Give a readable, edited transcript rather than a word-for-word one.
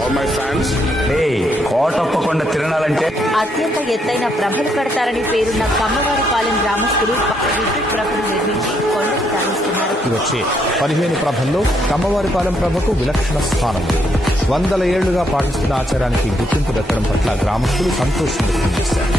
all my fans. Kotappakonda తిరణాలంటే అత్యంత ఎత్తైన ప్రభలు కడతారని పేరున్న కమ్మవారిపాలెం గ్రామస్తులు విద్యుత్ ప్రభలు నిర్మించి కొండకు తరలిస్తున్నారు. వచ్చే 15 ప్రభల్లో కమ్మవారిపాలెం ప్రభకు విలక్షణ స్థానం ఉంది. 100 ఏళ్లుగా పాటిస్తున్న ఆచారానికి గుర్తింపు దక్కడం పట్ల గ్రామస్తులు సంతోషం వ్యక్తం చేశారు.